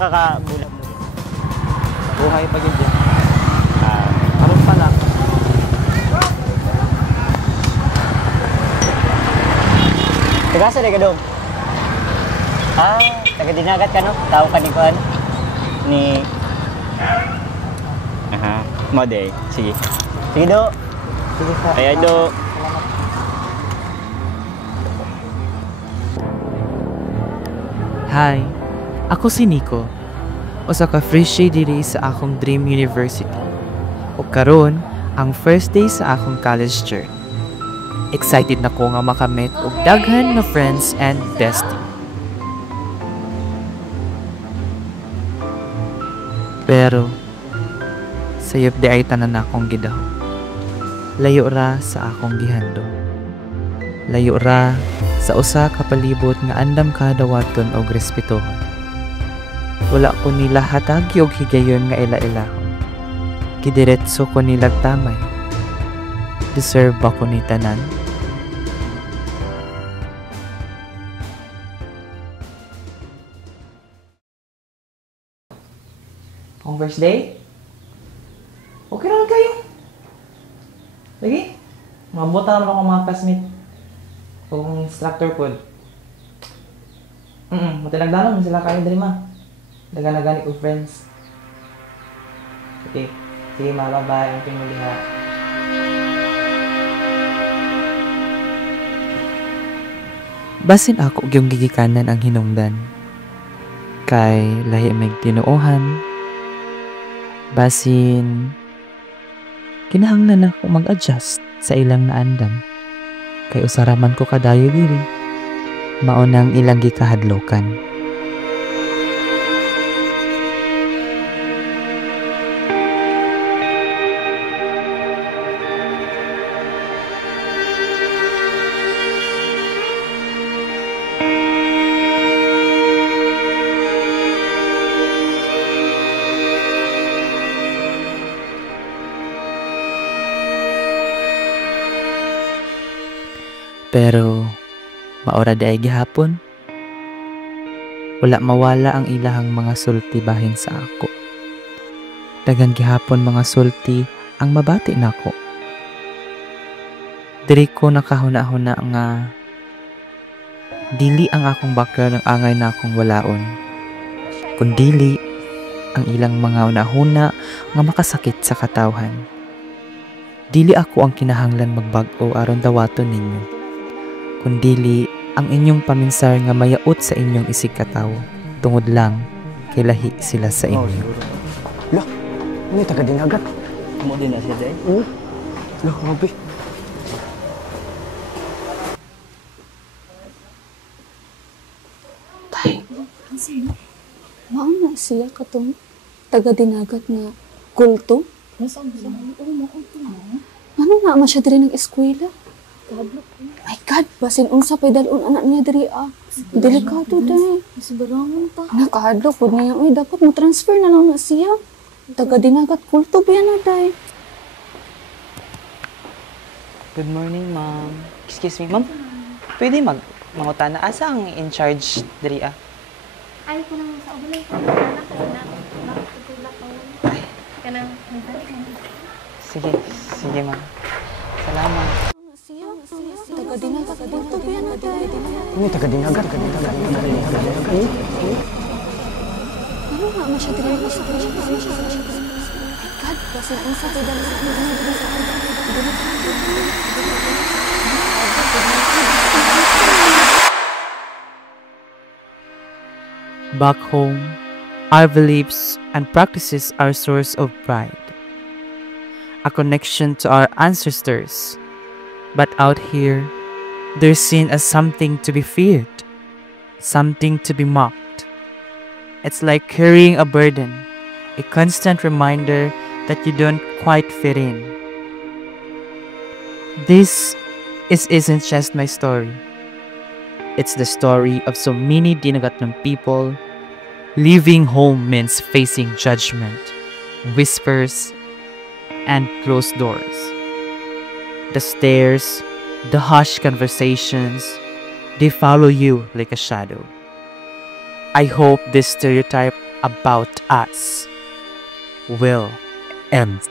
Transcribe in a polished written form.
man kakabulag-bulag. Buhay pa yun dyan. Karoon pa lang. Tagasa na ka dong? Taga-dinagat ka no? Tao ka ni Kuan? Ni... Aha, Mode. Sige. Sige do. Sige sa. Kaya do. Hi, ako si Nico. Usa ka freshie diri sa akong dream university. O karon ang first day sa akong college journey. Excited na ko nga makamit og daghan nga friends and bestie. Pero sayop di ay tanan akong gidaw. Layo ra sa akong gihandom. Layo ra sa usa ka palibot nga andam ka dawaton og respetuhon. Wala ko nila hatagi og higayon nga ila-ilahon. Kidiretso ko nilag tamay. Deserve ba ko ni tanan? Ang first day? Okay naman kayo. Lagi? Mabuta naman ako mga classmate. Kung instructor po. Matinagdanon mo sila kayo dali ma. Dagan-gani ko friends. Okay. Sige ma, bye-bye. Ang muli ha. Basin ako yung gigikanan ang hinungdan. Kay lahi may tinuohan. Basin kinahanglan ako mag-adjust sa ilang naandam. Kay usaraman ko kadayo diri. Maunang ilang gikahadlokan. Pero maura di ay gihapon. Wala mawala ang ilahang mga sulti bahin sa ako. Dagan gihapon mga sulti ang mabati nako. Diri ko nakahuna-huna nga dili ang akong background ang angay na akong walaon. Kundili ang ilang mga unahuna nga makasakit sa katawhan. Dili ako ang kinahanglan magbag-o aron dawaton ninyo. Kundili ang inyong paminsar nga mayaot sa inyong isig katawo, tungod lang kay lahi sila sa inyo. Lah, ano taga-dinagat? Mo din na siya day? Lah, mabi. Tay, mauna siya katong taga-dinagat nga kulto? Nasaan siya? Oo, makulto mo. Ano na ma siya diri ng eskwela? My God, basin unsa pay dalon anak niya diri Delikado day. Masibarangan pa. Nakahadlok po niya. Uy, dapat mo transfer na lang na siya. Taga-dinagat kulto ba yan na day? Good morning, ma'am. Excuse me, ma'am. Pwede mangutan na asa ang in charge diri Ay, ko nang sa ubulay. Anak ko na. Nakatulak ko. Ay. Kanang nagdali ka. Sige, ma'am. Salamat. Taga-dinagat kulto ba yan na day? Ano taga-dinagat? Ano nga ma siya diri ng eskwela? My God, basin unsa pay dalon anak niya diri Back home, our beliefs and practices are a source of pride, a connection to our ancestors. But out here, they're seen as something to be feared, something to be mocked. It's like carrying a burden, a constant reminder that you don't quite fit in. This isn't just my story. It's the story of so many Dinagatnon people. Leaving home means facing judgment, whispers, and closed doors. The stares, the hushed conversations, they follow you like a shadow. I hope this stereotype about us will end.